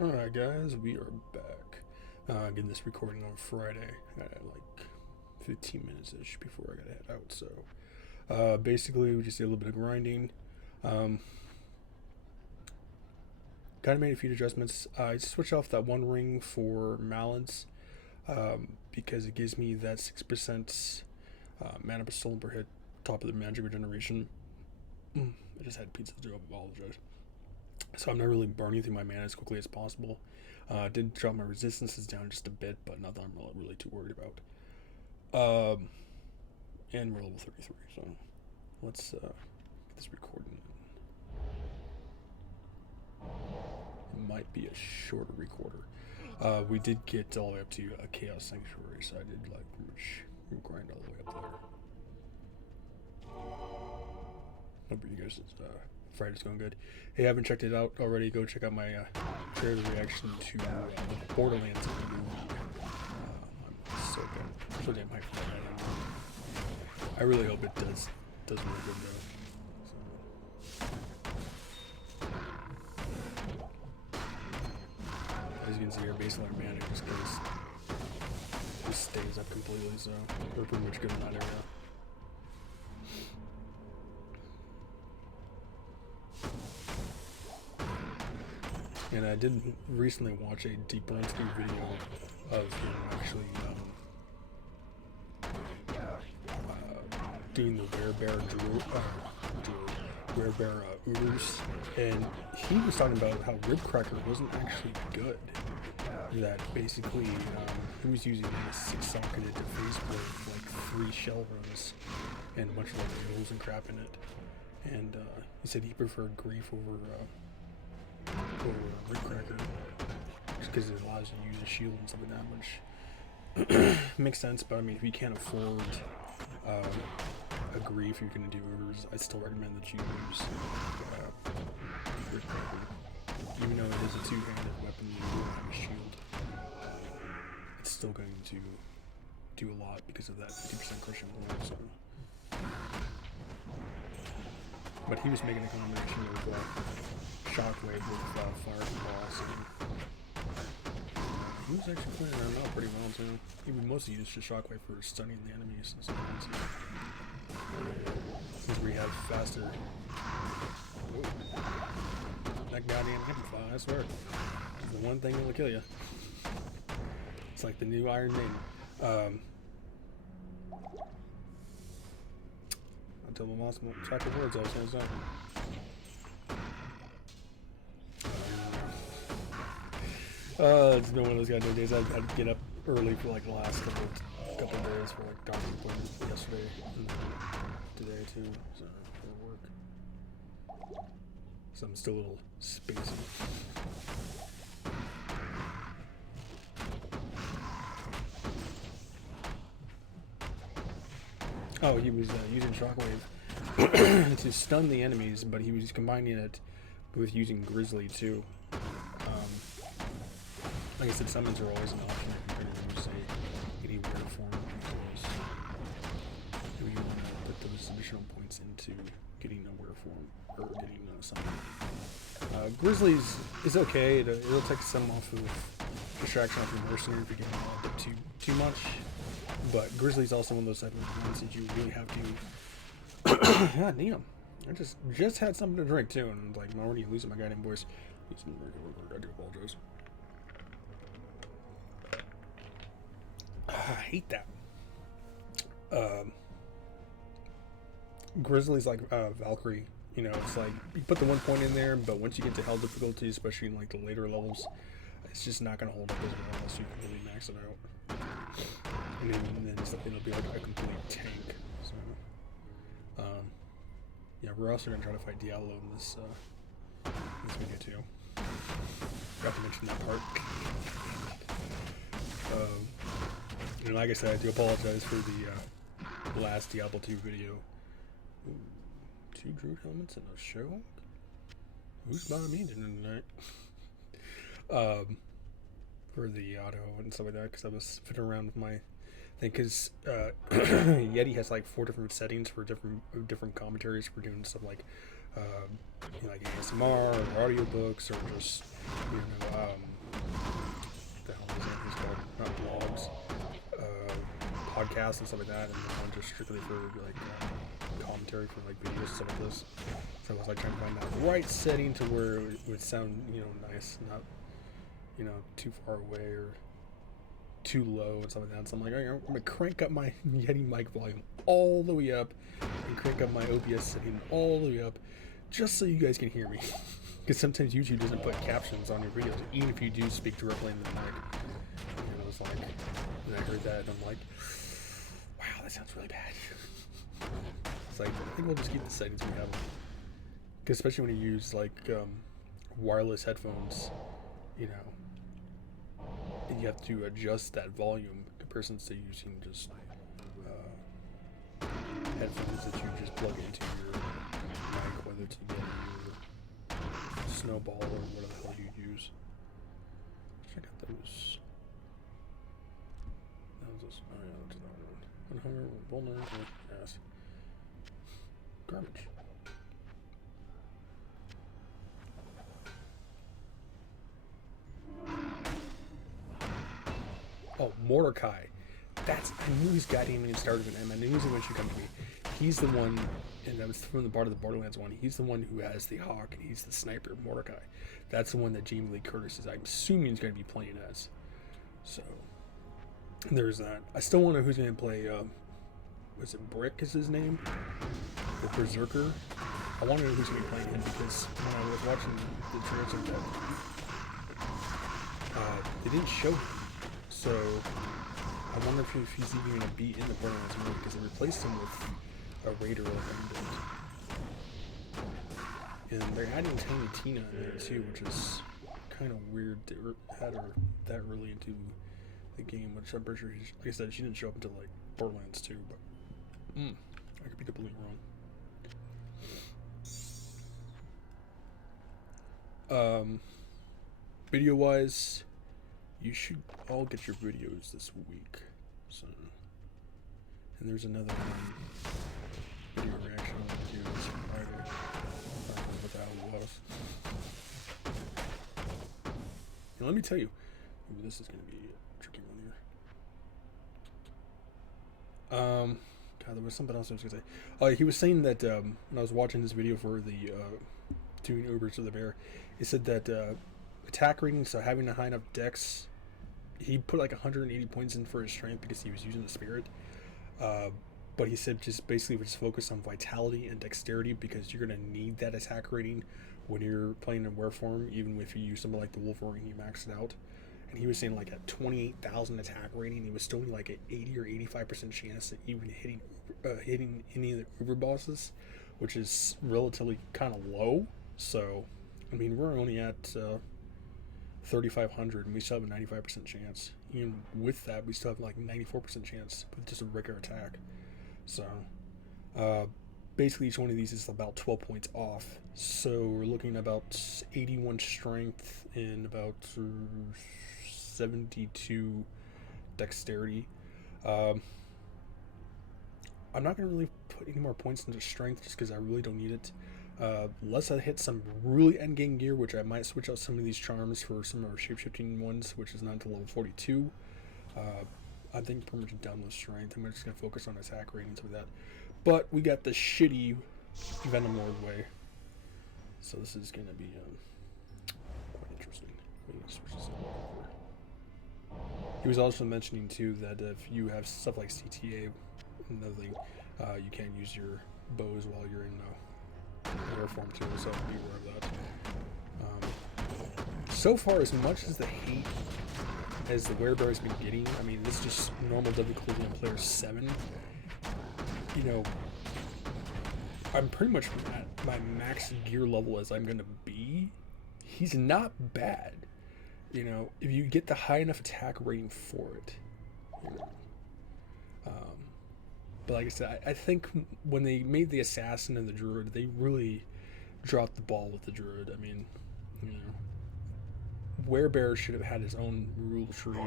Alright guys, we are back. Getting this recording on Friday. I got like 15 minutes-ish before I gotta head out, so basically we just did a little bit of grinding. Kind of made a few adjustments. I switched off that one ring for Malance because it gives me that 6% mana per stolen per hit, top of the magic regeneration. I just had pizza too, I apologize. So I'm not really burning through my mana as quickly as possible. Did drop my resistances down just a bit, but nothing I'm really too worried about. And we're level 33, so let's get this recording. It might be a shorter recorder. We did get all the way up to a Chaos Sanctuary, so I did like pretty much grind all the way up there. Hope you guys' Friday's going good. Hey, I haven't checked it out already. Go check out my trailer reaction to the Borderlands movie. I'm so good. I'm so damn hyped for that. I really hope it does really good though. So. As you can see here, baseline mana just stays up completely, so we're pretty much good in that area. And I did recently watch a Deepbronski video of him actually doing the WereBear Ubers, and he was talking about how Ribcracker wasn't actually good. That basically he was using a 6-socketed phase board with like 3 shell runs and a bunch of like rules and crap in it. And he said he preferred Grief over Ribcracker just because it allows you to use a shield and stuff like that, which makes sense. But I mean, if you can't afford a Grief, you're gonna do Ubers, I still recommend that you use Ribcracker. Even though it is a 2-handed weapon, you don't have a shield, it's still going to do a lot because of that 50% crushing blow. So. But he was making a combination of Shockwave with Fireball, so he was actually playing around out pretty well too. He would mostly use just Shockwave for stunning the enemies and stuff. Since we have faster. Whoa. That goddamn Amplify, I swear. It's the one thing that'll kill you. It's like the new Iron Maiden. Until I lost my track of words, I was going to say. It's been one of those goddamn days. I'd get up early for like the last couple of days for like doctor appointment yesterday and then today too, so for work. So I'm still a little spacey. Oh, he was using Shockwave to stun the enemies, but he was combining it with using Grizzly too. Like I said, summons are always an option if you're going to say any weird form, because if you want to put those additional points into getting a weird form or getting a summon. Grizzlies is okay. It'll take some off of distraction off of Mercenary if you get a bit too much. But Grizzly's also one of those type of ones that you really have to. God damn! I just had something to drink too, and like I'm already losing my goddamn voice. I do apologize. I hate that. Grizzly's like Valkyrie. You know, it's like you put the 1 point in there, but once you get to hell difficulty, especially in like the later levels, it's just not gonna hold up as well unless you can really max it out. And then it'll be like a complete tank. So, yeah, we're also gonna try to fight Diablo in this video too. Forgot to mention that part. And like I said, I do apologize for the last Diablo 2 video. Ooh, 2 Druid helmets and a show? Who's buying me dinner tonight? For the auto and stuff like that, because I was fiddling around with my thing, because Yeti has like 4 different settings for different commentaries for doing stuff like you know, like ASMR or audiobooks or just, you know, what the hell is that things called? Not blogs, podcasts and stuff like that, and then one just strictly for like commentary for like videos and stuff like this. So I was like trying to find that right setting to where it would sound, you know, nice, not, you know, too far away or too low and stuff like that. So I'm like, I'm gonna crank up my Yeti mic volume all the way up and crank up my OBS setting all the way up just so you guys can hear me. Because sometimes YouTube doesn't put captions on your videos, even if you do speak directly into the mic. And I was like, and I heard that and I'm like, wow, that sounds really bad. It's like, I think we'll just keep the settings we have. Because especially when you use like wireless headphones, you know, and you have to adjust that volume comparison to using just headphones that you just plug into your mic, whether it's your Snowball or whatever the hell you use. Check out those. That was this. Oh yeah, that's that one. 100 Bullner. Yes. Garbage. Oh, Mordecai. I knew his goddamn name started with an M. I knew he was the one who come to me. He's the one, and that was from the Bard of the Borderlands one. He's the one who has the hawk, and he's the sniper, Mordecai. That's the one that Jamie Lee Curtis is, I'm assuming, he's going to be playing as. So, there's that. I still want to know who's going to play, was it Brick is his name? The Berserker? I want to know who's going to be playing him, because when I was watching the trailer of that, they didn't show him. So, I wonder if he's even going to be in the Borderlands movie, because they replaced him with a Raider like and they're adding Tiny Tina in there too, which is kind of weird to add her that early into the game, which I'm pretty sure, like I said, she didn't show up until like Borderlands 2, but I could be completely wrong. Video wise, you should all get your videos this week. So, and there's another one. Video reaction on the video this Friday. I don't know what the hell it was. And let me tell you, maybe this is going to be a tricky one here. God, there was something else I was going to say. He was saying that when I was watching this video for the doing Ubers to the Bear, he said that attack rating, so having a high enough dex, he put like 180 points in for his strength because he was using the spirit. But he said just basically just focus on vitality and dexterity because you're going to need that attack rating when you're playing in wear form, even if you use something like the Wolverine, you maxed it out. And he was saying like at 28,000 attack rating, he was still like an 80 or 85% chance of even hitting any of the Uber bosses, which is relatively kind of low. So, I mean, we're only at 3,500 and we still have a 95% chance. Even with that, we still have like 94% chance with just a regular attack. So, basically each one of these is about 12 points off. So we're looking at about 81 strength and about 72 dexterity. I'm not going to really put any more points into strength just because I really don't need it. Unless I hit some really endgame gear, which I might switch out some of these charms for some of our shapeshifting ones, which is not until level 42. I think pretty much done with strength. I'm just going to focus on attack ratings with that. But we got the shitty Venom Lord way. So this is going to be quite interesting. He was also mentioning too that if you have stuff like CTA and nothing, you can't use your bows while you're in rare form too, so be aware of that. So far, as much as the hate as the WereBear has been getting, I mean, this is just normal difficulty on player 7. You know, I'm pretty much at my max gear level as I'm going to be. He's not bad. You know, if you get the high enough attack rating for it. You know. But like I said, I think when they made the assassin and the druid, they really dropped the ball with the druid. I mean, you know, WereBear should have had his own rule tree.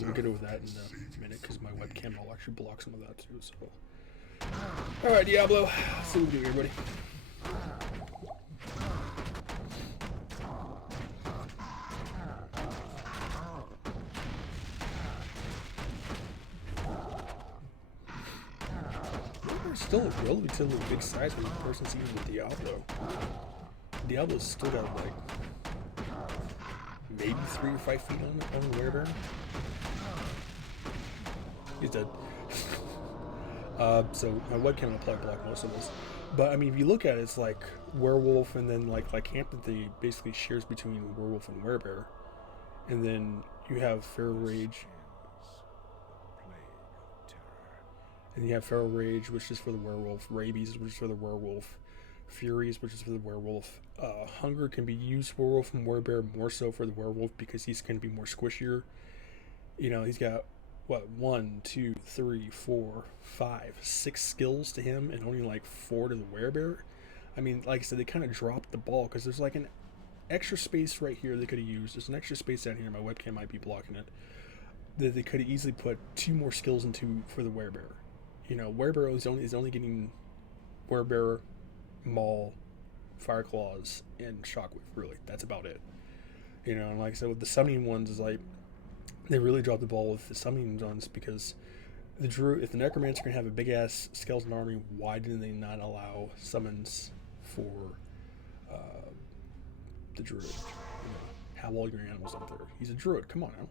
We'll get over that in a minute because my webcam will actually block some of that too. So, all right, Diablo, see what we do here, buddy. still a relatively big size when comparisons even with Diablo. Diablo's still got like maybe 3 or 5 feet on the WereBear. He's dead. So my webcam will probably block most of this. But I mean, if you look at it, it's like werewolf, and then like Hampathy basically shares between werewolf and WereBear, and then you have Feral Rage, and you have Feral Rage, which is for the werewolf, Rabies, which is for the werewolf, Furies, which is for the werewolf. Hunger can be used for werewolf and WereBear, more so for the werewolf because he's going to be more squishier. You know, he's got what, 1, 2, 3, 4, 5, 6 skills to him, and only like 4 to the WereBear. I mean, like I said, they kind of dropped the ball because there's like an extra space right here they could have used. There's an extra space down here. My webcam might be blocking it. That they could have easily put 2 more skills into for the WereBear. You know, WereBear is only getting WereBear, Maul, Fire Claws, and Shockwave. Really, that's about it. You know, and like I said, with the summoning ones, is like they really dropped the ball with the summoning ones because the Druid, if the Necromancer can have a big ass skeleton army, why didn't they not allow summons for the Druid? You know, have all your animals up there. He's a Druid. Come on now.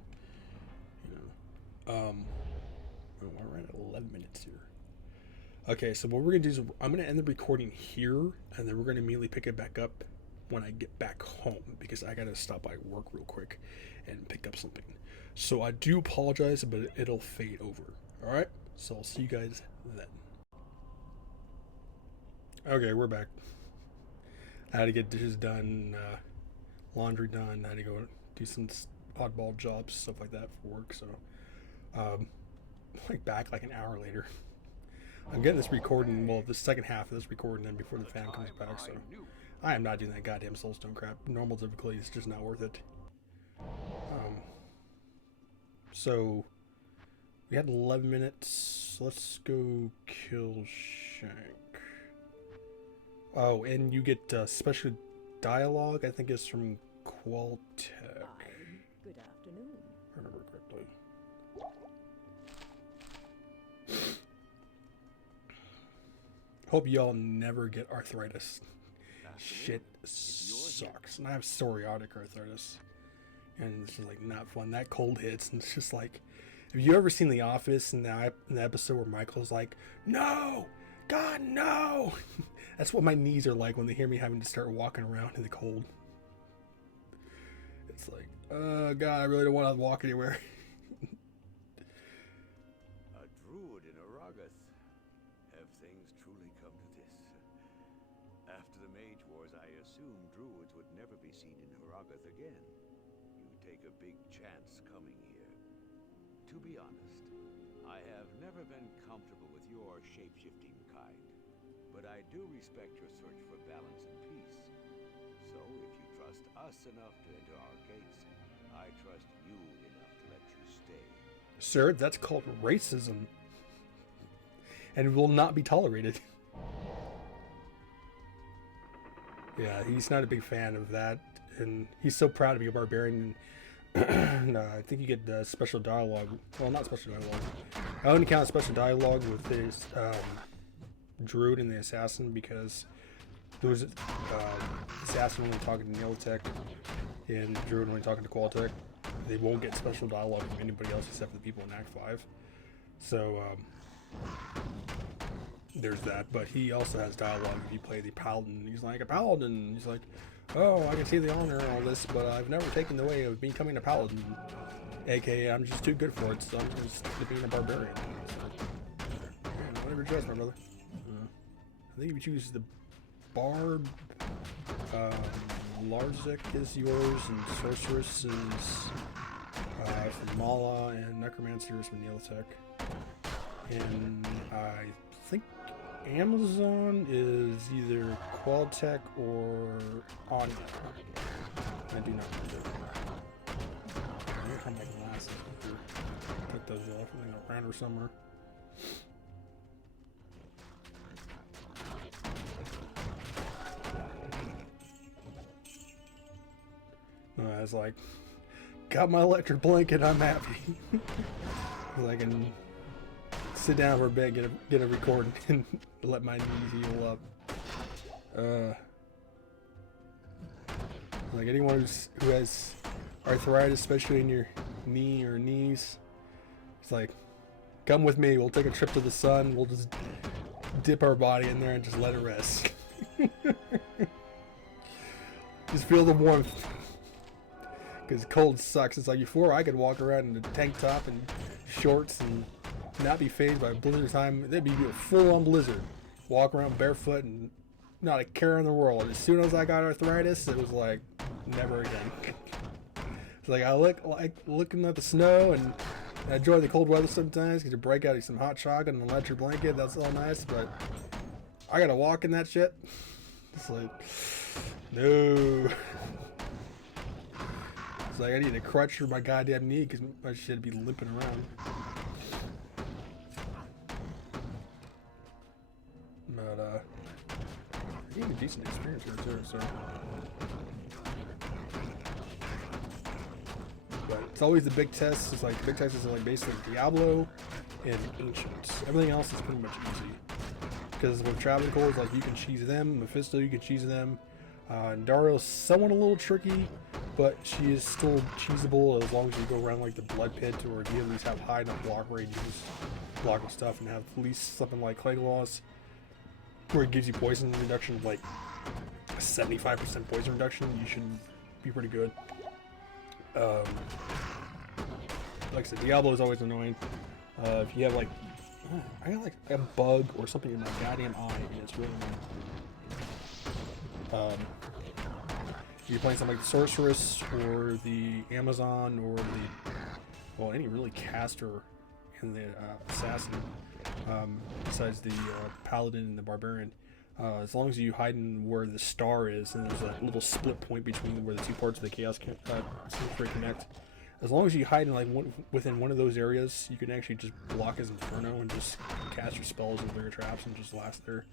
You know, we're at 11 minutes here. Okay, so what we're gonna do is I'm gonna end the recording here, and then we're gonna immediately pick it back up when I get back home because I gotta stop by work real quick and pick up something. So I do apologize, but it'll fade over. All right, so I'll see you guys then. Okay, we're back. I had to get dishes done, laundry done. I had to go do some oddball jobs, stuff like that for work. So, like back like an hour later. I'm getting this recording, well, the second half of this recording in before the fan comes back. So I am not doing that goddamn soulstone crap. Normal difficulty is just not worth it. So we had 11 minutes. Let's go kill Shank. Oh, and you get special dialogue. I think it's from Qualtech. Good afternoon. If I remember correctly. Hope y'all never get arthritis. Shit sucks. And I have psoriatic arthritis. And this is like not fun. That cold hits, and it's just like, have you ever seen The Office in the episode where Michael's like, "No, God, no!" That's what my knees are like when they hear me having to start walking around in the cold. It's like, oh God, I really don't want to walk anywhere. A druid in Aragus. Have things truly come to this? After the Mage Wars, I assumed druids would never be seen in Aragus again. Take a big chance coming here. To be honest, I have never been comfortable with your shape-shifting kind, but I do respect your search for balance and peace. So if you trust us enough to enter our gates, I trust you enough to let you stay. Sir, that's called racism, and will not be tolerated. Yeah, he's not a big fan of that, and he's so proud to be a barbarian. I think you get special dialogue. Well, not special dialogue. I only count special dialogue with his Druid and the Assassin because there was Assassin only talking to Neolitech and Druid only talking to Qualtech. They won't get special dialogue from anybody else except for the people in Act 5. So there's that. But he also has dialogue if you play the Paladin. He's like, a Paladin. He's like, oh, I can see the honor and all this, but I've never taken the way of becoming a paladin. AKA, I'm just too good for it, so I'm just being a barbarian. So, yeah, whatever you choose, my brother. I think if you choose the Barb, Larzik is yours, and Sorceress is from Mala, and Necromancer is from Neolitech. And I think Amazon is either Qualtech or Anya. I do not know. I need to find my glasses. Took those off and then around her somewhere. I was like, got my electric blanket, I'm happy. I can sit down for a bit, get a record, and let my knees heal up. Like anyone who has arthritis, especially in your knee or knees, it's like, come with me. We'll take a trip to the sun. We'll just dip our body in there and just let it rest. Just feel the warmth. Because cold sucks. It's like before I could walk around in a tank top and shorts and not be fazed by blizzard time. There'd be a full-on blizzard. Walk around barefoot and not a care in the world. As soon as I got arthritis, it was like, never again. It's like I like looking at the snow, and I enjoy the cold weather sometimes because you break out some hot chocolate and let your blanket. That's all nice, but I gotta walk in that shit. It's like, no. It's like I need a crutch for my goddamn knee because my shit'd be limping around. But I think a decent experience here too. So, but it's always the big tests. It's like big tests is like basically Diablo and Ancients. Everything else is pretty much easy. Because with Travancore, like you can cheese them. Mephisto, you can cheese them. Dario's somewhat a little tricky, but she is still cheesable as long as you go around like the blood pit, or you at least have high enough block range, blocking stuff, and have at least something like Clay Claws, where it gives you poison reduction, like 75% poison reduction. You should be pretty good. Like I said, Diablo is always annoying. If you have like, I got like a bug or something in my goddamn eye, and it's really annoying. If you're playing something like the Sorceress or the Amazon or the, well, any really caster in the Assassin, besides the Paladin and the Barbarian, as long as you hide in where the star is, and there's a little split point between where the two parts of the Chaos Sanctuary connect, as long as you hide in like within one of those areas, you can actually just block his Inferno and just cast your spells and your traps and just last there.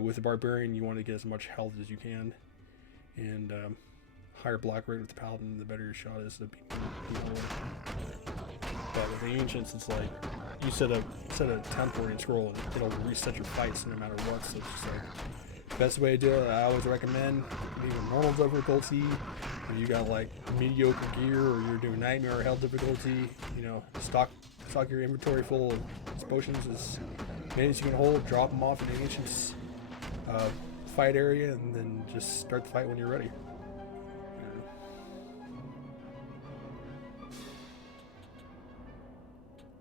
With the Barbarian, you want to get as much health as you can, and higher block rate with the Paladin, the better your shot is to beat people. But with the Ancients, it's like you set a temporary scroll and it'll reset your fights no matter what. So it's just like best way to do it. I always recommend even normal difficulty. If you got like mediocre gear or you're doing nightmare or hell difficulty, you know, stock your inventory full of potions as many as you can hold. Drop them off in the Ancients fight area, and then just start the fight when you're ready.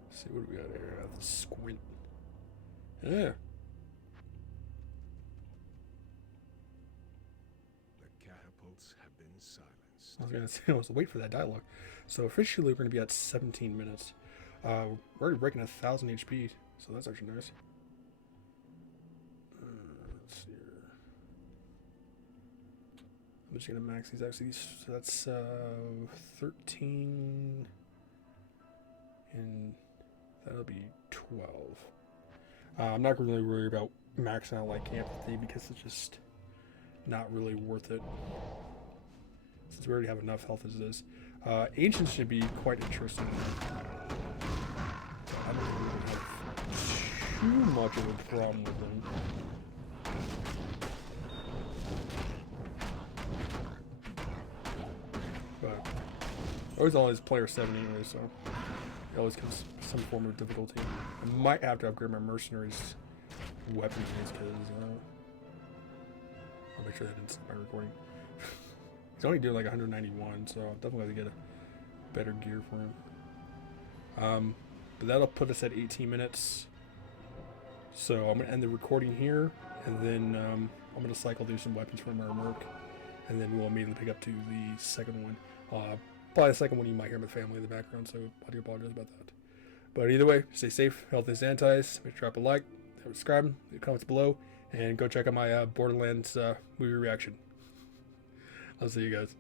Let's see, what do we got here? The squint. Yeah. The catapults have been silenced. I was gonna say, I was wait for that dialogue. So officially, we're gonna be at 17 minutes. We're already breaking 1,000 HP, so that's actually nice. Let's see here. I'm just gonna max these actually. So that's 13, and that'll be 12. I'm not really worried about maxing out like Empathy because it's just not really worth it, since we already have enough health as it is. Ancients should be quite interesting. I don't really have too much of a problem with them. But I always player 7 anyway, so it always comes some form of difficulty. I might have to upgrade my mercenaries weapons because I'll make sure that didn't stop my recording. He's only doing like 191, so I'll definitely have to get a better gear for him. But that'll put us at 18 minutes. So I'm gonna end the recording here, and then I'm gonna cycle through some weapons from our merc, and then we'll immediately pick up to the second one. Probably the second one you might hear my family in the background, so I do apologize about that. But either way, stay safe, healthy, and sanitize. Make sure to drop a like, subscribe, leave comments below, and go check out my Borderlands movie reaction. I'll see you guys.